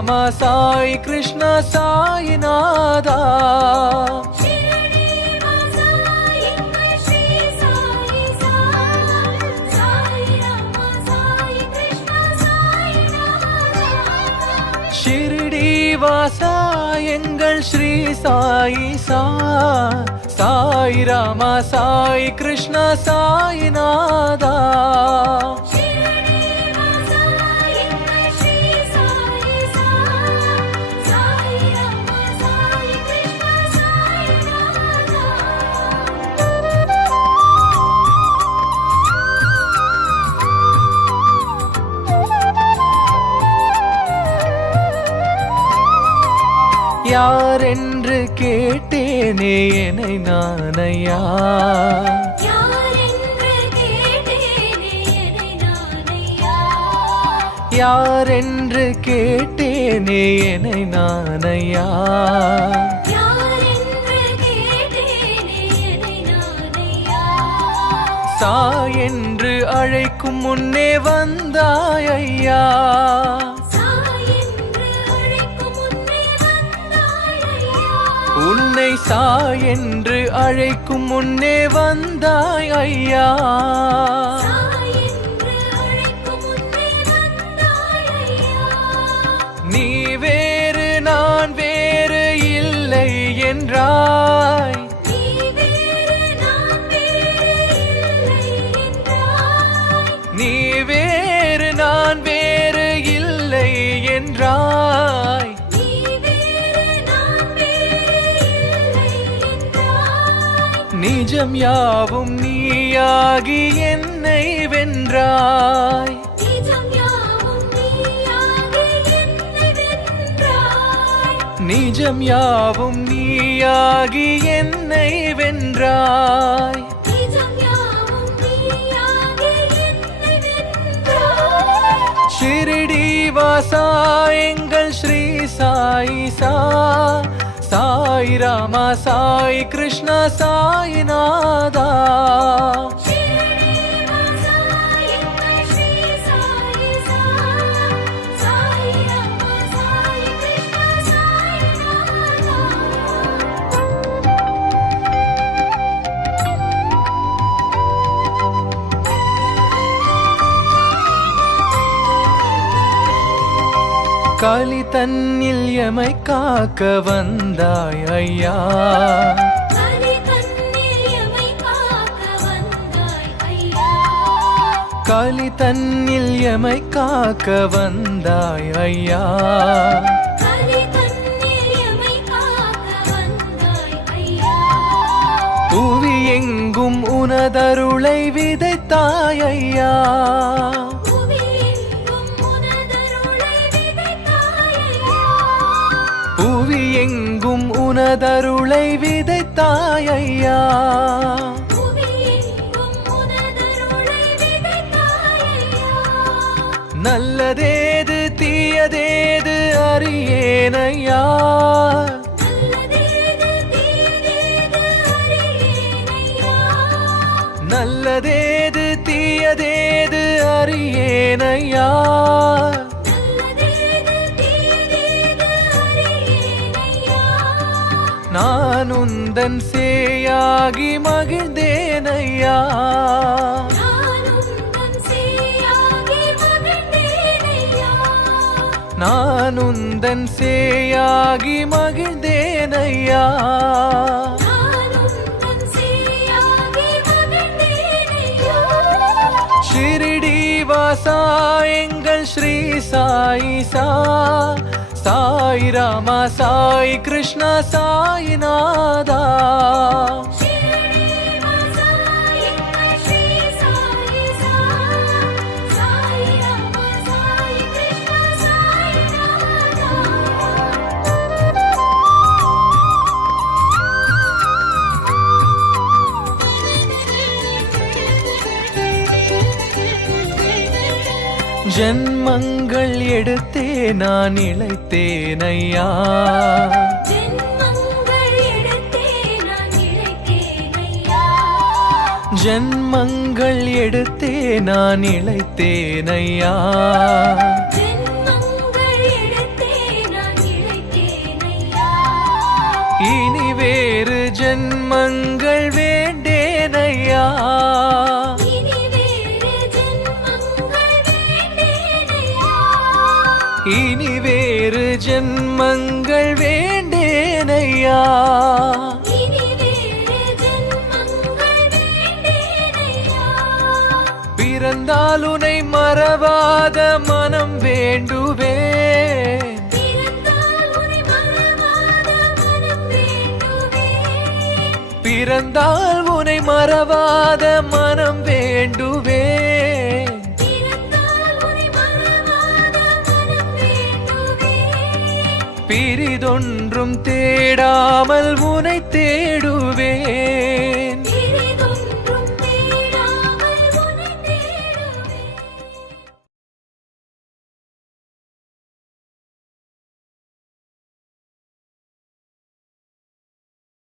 ராமா சாய் கிருஷ்ணா சாய்நாதா. ஷிரடி வாசா எங்கள் ஸ்ரீ சாயி சா. சாய் ராமா சாய் கிருஷ்ணா சாய்நாதா. யாரென்று கேட்டேனே என்னை நானையா. யாரென்று கேட்டேனே என்னை நானையா. சாய் என்று அழைக்கும் முன்னே வந்தாய் ஐயா. உன்னை சாய் என்று அழைக்கும் முன்னே வந்தாய் ஐயா. நீ வேறு நான் வேறு இல்லை என்றாய். நீ வேறு நான் வேறு இல்லை என்றாய். நிஜம் யாவும் நீயாகி என்னை வென்றாய். நிஜம் யாவும் நீயாகி என்னை வென்றாய். ஷிரடி வாசா எங்கள் ஸ்ரீ சாயி சா. சாய் ராமா சாய் கிருஷ்ணா சாய்நாதா. காலி தன்னில் எமை காக்க வந்தாய் ஐயா. காலி தன்னில் எமை காக்க வந்தாய் ஐயா. புவி எங்கும் உனதருளை விதைத்தாய் ஐயா. புவி எங்கும் உனதருளை விதைத்தாய் ஐயா. நல்லதேது தீயதேது அறியேனையா. நல்லதேது தீயதேது அறியேனையா. நான் உந்தன் சேயாகி மகிழ்ந்தேனையா. நான் உந்தன் சேயாகி மகிழ்ந்தேனையா. ஷிரடி வாசா எங்கள் ஸ்ரீ சாயி சா. சாய் ராமா சாய் கிருஷ்ணா சாய்நாதா. ஜென்மங்கள் எடுத்தே நான் இளைத்தேன் ஐயா. ஜென்மங்கள் எடுத்தே நான் இளைத்தேன் ஐயா. இனி வேறு ஜென்மங்கள் வேண்டேனையா. இனி வேறு ஜென்மங்கள் வேண்டேனையா. பிறந்தால் உனை மறவாத மனம் வேண்டுவே. பிறந்தால் உனை மறவாத மனம் வேண்டுவே. பிரிதொன்றும் தேடாமல் உனை தேடு